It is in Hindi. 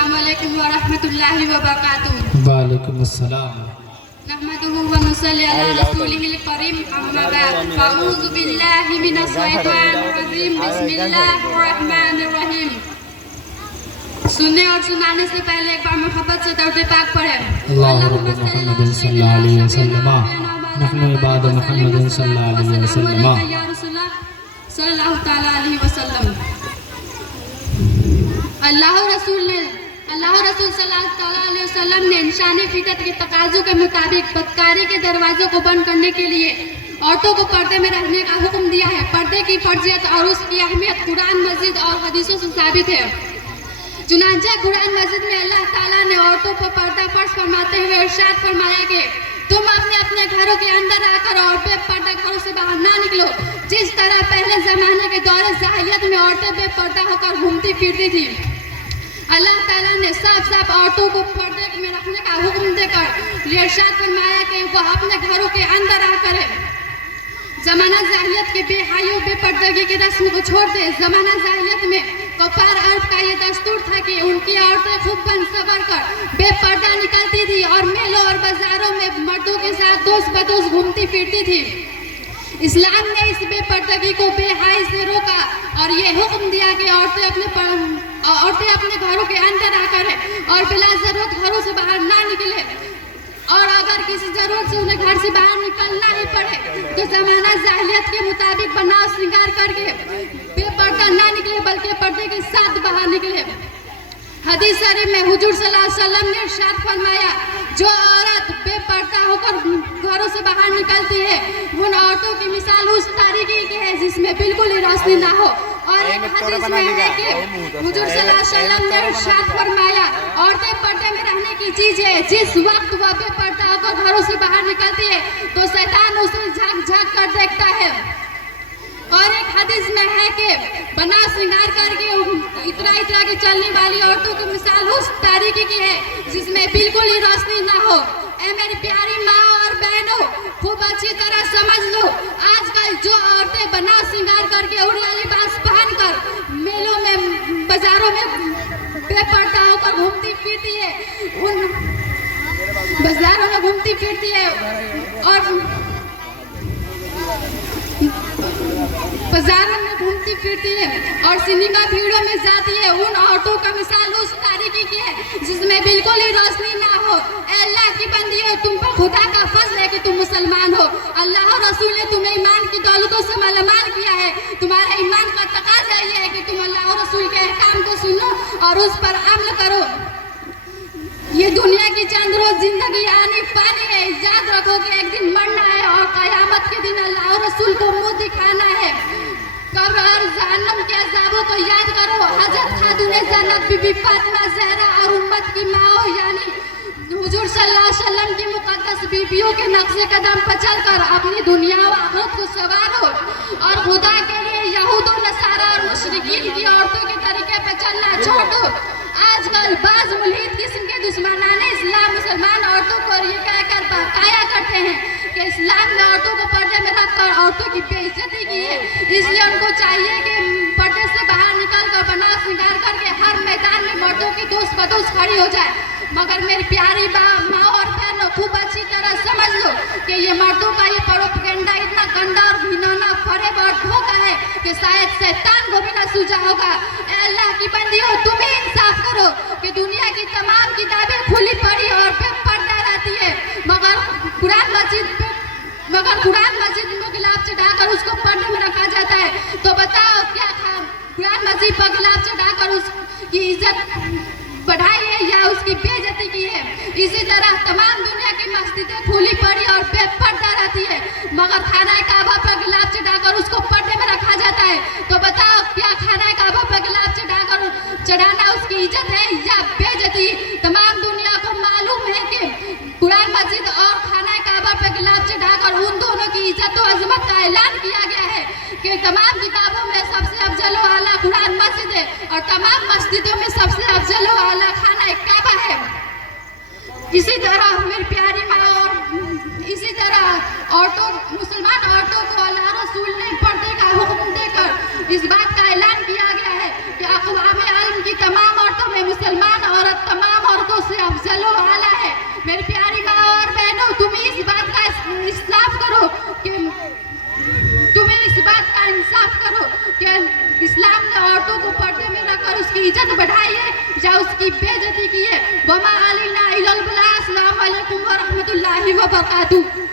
अस्सलामु अलैकुम व रहमतुल्लाहि व बरकातुहू। वालेकुम अस्सलाम। नहमदुहु व नुसल्ली अला रसूलिहिल करीम, अम्मा बाद, फ़अऊज़ु बिल्लाहि मिनश शैतानिर रजीम, बिस्मिल्लाहिर रहमानिर रहीम। सुनने और सुनाने से पहले एक बार मोहब्बत से दरूद पाक पढ़ें। अल्लाहुम्मा मुहम्मदिन सल्लल्लाहु अलैहि वसल्लम, नहनु इबाद मुहम्मदिन सल्लल्लाहु अलैहि वसल्लम। या रसूलल्लाह सल्लल्लाहु तआला अलैहि वसल्लम। अल्लाह रसूल सल्लल्लाहु तआला अलैहि वसल्लम ने इंसानी फितरत के तकाज़ों के मुताबिक बदकारी के दरवाजों को बंद करने के लिए औरतों को पर्दे में रहने का हुक्म दिया है। पर्दे की फर्जियत और उसकी अहमियत कुरान मस्जिद और हदीसों से साबित है। चुनांचे कुरान मस्जिद में अल्लाह ताला ने औरतों पर पर्दा फर्ज फरमाते हुए इरशाद फरमाया कि तुम अपने अपने घरों के अंदर आकर और बेपर्दा घरों से बाहर ना निकलो। जिस तरह पहले जमाने के दौरे जाहिलियत में औरतें बेपर्दा होकर घूमती फिरती थी, अल्लाह ताला ने साफ औरतों को पर्दे में रखने का हुक्म देकर इरशाद फरमाया कि वो अपने घरों के अंदर आकर जमाना जाहिलियत के बेहयाई बेपर्दगी की रस्म को छोड़ दे। जमाना जाहिलियत में कुफार अरब का ये दस्तूर था कि उनकी औरतें खूब बन सवर कर बेपर्दा निकलती थी और मेलों और बाजारों में मर्दों के साथ दोस्त बदोस्त घूमती फिरती थी। इस्लाम ने इस बेपर्दगी को बेहयाई से रोका और ये हुक्म दिया कि औरतें अपने घरों के अंदर आकर और बिला जरूरत घरों से बाहर ना निकले, और अगर किसी जरूरत से उन्हें घर से बाहर निकलना ही पड़े तो जमाना जाहिलियत के मुताबिक बनाव श्रृंगार करके बेपर्दा ना निकले बल्कि पर्दे के साथ बाहर निकले। हदीस शरीफ में हुजूर सल्लल्लाहु अलैहि वसल्लम ने इरशाद फरमाया, जो औरत बेपर्दा होकर घरों से बाहर निकलती है उन औरतों की मिसाल उस तारीकी की है जिसमें बिल्कुल ही रोशनी ना हो। और एक हदीस में है कि हुजूर सल्लल्लाहु अलैहि वसल्लम ने इरशाद फरमाया, औरतें पर्दे में रहने की चीज है। जिस वक्त वह बेपर्दा होकर घरों से बाहर निकलती है तो शैतान उसे झांक कर देखता है। और एक हदीस में है कि बना श्रृंगार करके इतना के चलने वाली औरतों की मिसाल उस तारीकी की है जिसमें बिल्कुल ही रोशनी ना हो। ऐ मेरी प्यारी माँ और बहनों, खूब अच्छी तरह समझ लो, आजकल जो औरतें बना श्रृंगार करके उड़िया लिबास पहनकर मेलों में बाजारों में बेपर्दा होकर घूमती फिरती है, उन बाजारों में घूमती फिरती है और बाजारों में घूमती फिरती है और सिनेमा भीड़ों में जाती है, उन औरतों का मिसाल उस तारीकी की है जिसमें बिल्कुल ही रोशनी ना हो। अल्लाह की बंदी हो, तुम पर खुदा का फजल है कि तुम मुसलमान हो। अल्लाह और रसूल ने तुम्हें ईमान की दौलतों से मालामाल किया है। तुम्हारा ईमान का तकाजा ये है कि तुम अल्लाह और रसूल के अहकाम को सुनो और उस पर अमल करो। ये दुनिया की चंद रोज जिंदगी आनी पानी है। याद रखो कि एक दिन मरना है और कयामत के दिन अल्लाह और रसूल को मुंह दिखाना है। कब्र और जहन्नम के अज़ाबों को याद करो। हजरत खातूने जन्नत बीबी फातिमा ज़हरा और उम्मत की माँ यानी हुजूर सल्लल्लाहु अलैहि वसल्लम की मुकद्दस बीबियों के नक्शे कदम पर चलकर अपनी दुनिया व आखिरत को संवारो और खुदा के लिए यहूद और नसारा और मुशरिकीन की औरतों के तरीके पर चलना छोड़ दो। आजकल बाज मुल्हिद किस्म के दुश्मनाने इस्लाम मुसलमान औरतों को ये कहकर बहकाया करते हैं कि इस्लाम ने औरतों को पर्दे में रखकर औरतों की बेइज्जती की है। इसलिए उनको चाहिए कि पर्दे से बाहर निकलकर बना श्रृंगार करके हर मैदान में मर्दों की दोस्त बदोस्त खड़ी हो जाए। मगर मेरी प्यारी माँ और बहनों, खूब अच्छी तरह समझ लो कि ये मर्दों का ये प्रोपेगेंडा इतना गंदा और घिनौना फरेब और धोखा है कि शायद शैतान को भी न सूझा होगा। अल्लाह की बंदी हो, तुम ही इंसाफ करो कि दुनिया की तमाम किताबें खुली पड़ी और बेपर्दा रहती है, मगर कुरान मस्जिद में गिलाफ चढ़ाकर उसको पर्दे में रखा जाता है। तो बताओ क्या कुरान मस्जिद पर गिलाफ चढ़ाकर उसकी इज्जत बढ़ाई है या उसकी बेइज्जती की है? इसी तरह तमाम दुनिया की मस्जिदें खुली पड़ी और बेपर्दा रहती है, मगर खाना काबा पर गिलाफ चढ़ाकर उसको पर्दे में रखा जाता है। तो बताओ क्या खाना काबा पर गिलाफ चढ़ाना उसकी इज्जत है या बेइज्जती? तमाम दुनिया को मालूम है कि कुरान मस्जिद और खाना काबा पर गिलाफ चढ़ाकर उन दोनों की इज्जत और अजमत का ऐलान किया गया है कि तमाम किताबों में सबसे अफजल व आला कुरान मस्जिद है और तमाम मस्जिदों में सबसे अफजल व आला खाना काबा है। इसी तरह मेरी प्यारी माँ और इसी तरह औरतों, मुसलमान औरतों को अल्लाह रसूल ने पर्दे का हुक्म देकर इस बात का ऐलान किया गया है कि अक़वाम आलम की तमाम औरतों में मुसलमान औरत से अफजल व आला है। मेरी प्यारी माँ और बहनों, तुम इस बात का इंसाफ करो कि इस्लाम ने औरतों को पर्दे में रखकर उसकी इज्जत बढ़ाई है या उसकी बेइज्जती की है। वमा अलीना इल्लल बलाग। अस्सलाम वालेकुम व रहमतुल्लाहि व बरकातुहू।